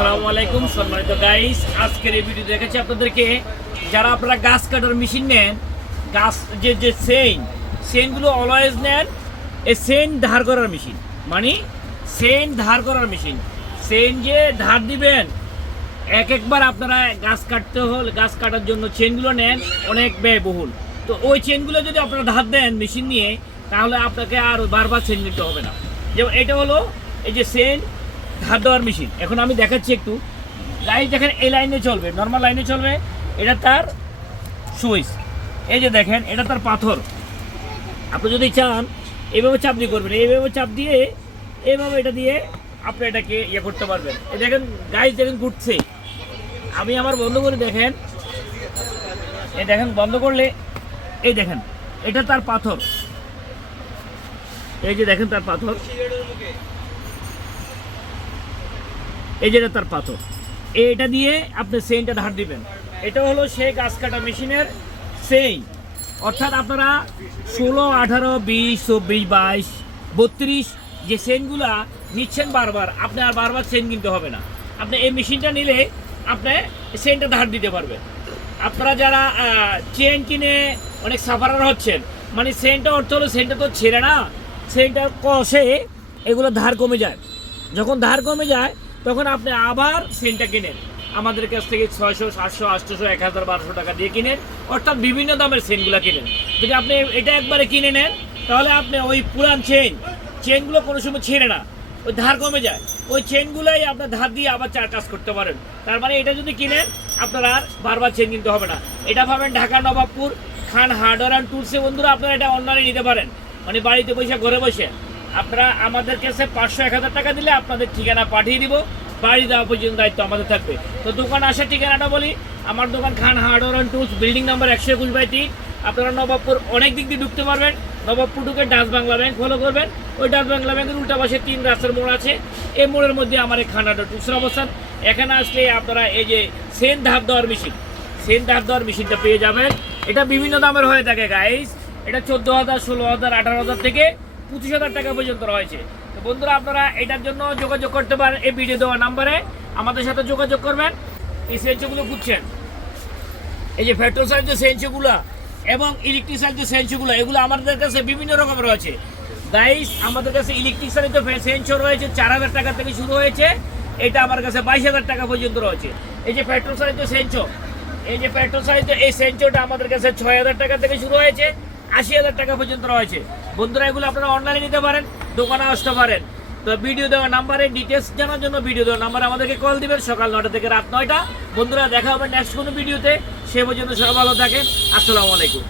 আসসালামু আলাইকুম সম্মানিত গাইস, আজকের এই ভিডিও দেখাচ্ছি আপনাদেরকে। যারা আপনারা গাছ কাটার মেশিন নেন, গাছ যে চেইনগুলো অলওয়েজ নেন, এই চেইন ধার করার মেশিন, মানে চেইন ধার করার মেশিন। চেইন যে ধার দিবেন, একবার আপনারা গাছ কাটতে হলে, গাছ কাটার জন্য চেইনগুলো নেন, অনেক ব্যয়বহুল। তো ওই চেইনগুলো যদি আপনারা ধার দেন মেশিন নিয়ে, তাহলে আপনাকে আর বারবার চেইন নিতে হবে না। যেমন এটা হলো এই যে চেইন ধার দেওয়ার মেশিন। এখন আমি দেখাচ্ছি একটু। গাইস দেখেন, এই লাইনে চলবে, নর্মাল লাইনে চলবে। এটা তার সুইচ, এই যে দেখেন, এটা তার পাথর। আপনি যদি চান এইভাবে চাপ দিয়ে করবেন, এইভাবে চাপ দিয়ে এইভাবে এটা দিয়ে আপনি এটাকে ইয়ে করতে পারবেন। এই দেখেন গাইস, দেখেন ঘুরছে। আমি আমার বন্ধ করে দেখেন, এই দেখেন বন্ধ করলে, এই দেখেন এটা তার পাথর, এই যে দেখেন তার পাথর, এই যেটা তার পাথর। এটা দিয়ে আপনি চেইনটা ধার দিবেন। এটা হলো সেই গাছ কাটা মেশিনের চেইন। অর্থাৎ আপনারা 16, 18, 20, 24, 22, 32 যে চেইনগুলা নিচ্ছেন বারবার, আপনি আর বারবার চেইন কিনতে হবে না। আপনি এই মেশিনটা নিলে আপনি চেইনটা ধার দিতে পারবেন। আপনারা যারা চেইন কিনে অনেক সাফারার হচ্ছেন, মানে চেইনটা অর্থ হলো চেইনটা তো ছেড়ে না, চেইনটা কষে এগুলো ধার কমে যায়। যখন ধার কমে যায় তখন আপনি আবার চেইনটা কিনেন আমাদের কাছ থেকে 600, 700, 800, 1000, 1200 টাকা দিয়ে কিনেন। অর্থাৎ বিভিন্ন দামের চেইনগুলো কিনেন। যদি আপনি এটা একবারে কিনে নেন, তাহলে আপনি ওই পুরান চেইনগুলো কোনো সময় ছেড়ে না, ওই ধার কমে যায়। ওই চেইনগুলোই আপনার ধার দিয়ে আবার চার কাজ করতে পারেন। তার মানে এটা যদি কিনেন, আপনার আর বারবার চেইন কিনতে হবে না। এটা পাবেন ঢাকা নবাবপুর খান হার্ডওয়্যার অ্যান্ড টুলসে। বন্ধুরা, আপনারা এটা অনলাইনে নিতে পারেন, মানে বাড়িতে বসে, ঘরে বসে। আপনারা আমাদের কাছে 500, 1000 টাকা দিলে আপনাদের ঠিকানা পাঠিয়ে দিব। বাড়ি দেওয়া পর্যন্ত দায়িত্ব আমাদের থাকবে। তো দোকান আসার ঠিকানাটা বলি। আমার দোকান Khan hardware and tools, building number 121/3। আপনারা নবাবপুর অনেক দিক দিয়ে ঢুকতে পারবেন। নবাবপুর ঢুকে ডাচ বাংলা ব্যাংক ফলো করবেন। ওই ডাচ বাংলা ব্যাংকের উল্টা পাশে 3 রাস্তার মোড় আছে। এই মোড়ের মধ্যে আমার এই খান হার্ডওয়্যার টুলসের অবস্থান। এখানে আসলে আপনারা এই যে চেইন ধার দেওয়ার মেশিন, চেইন ধার দেওয়ার মেশিনটা পেয়ে যাবেন। এটা বিভিন্ন দামের হয়ে থাকে গাইস। এটা 14,000, 16,000, 18,000 থেকে 25,000 টাকা পর্যন্ত রয়েছে। তো বন্ধুরা, আপনারা এটার জন্য যোগাযোগ করতে পারেন এই ভিডিও দেওয়া নাম্বারে। আমাদের সাথে যোগাযোগ করবেন। এই সেন্সরগুলো বুঝছেন, এই যে পেট্রোল সাইজ যে সেন্সরগুলো এবং ইলেকট্রিক সাইজ যে সেন্সরগুলো, এগুলো আমাদের কাছে বিভিন্ন রকম রয়েছে গাইস। আমাদের কাছে ইলেকট্রিক সাইজ সেন্সর রয়েছে 4,000 টাকা থেকে শুরু হয়েছে। এটা আমার কাছে 22,000 টাকা পর্যন্ত রয়েছে। এই যে পেট্রোল সাইজ যে সেন্সর, এই যে পেট্রোল সাইজ এই সেন্সরটা আমাদের কাছে 6,000 টাকা থেকে শুরু হয়েছে, 80,000 টাকা পর্যন্ত রয়েছে। বন্ধুরা, এগুলো আপনারা অনলাইনে নিতে পারেন, দোকানে আসতে পারেন। তো ভিডিও দেওয়া নাম্বারে ডিটেলস জানার জন্য ভিডিও দেওয়ার নাম্বারে আমাদেরকে কল দিবেন সকাল 9টা থেকে রাত 9টা। বন্ধুরা, দেখা হবে নেক্সট কোনো ভিডিওতে। সে পর্যন্ত সবাই ভালো থাকেন। আসসালামু আলাইকুম।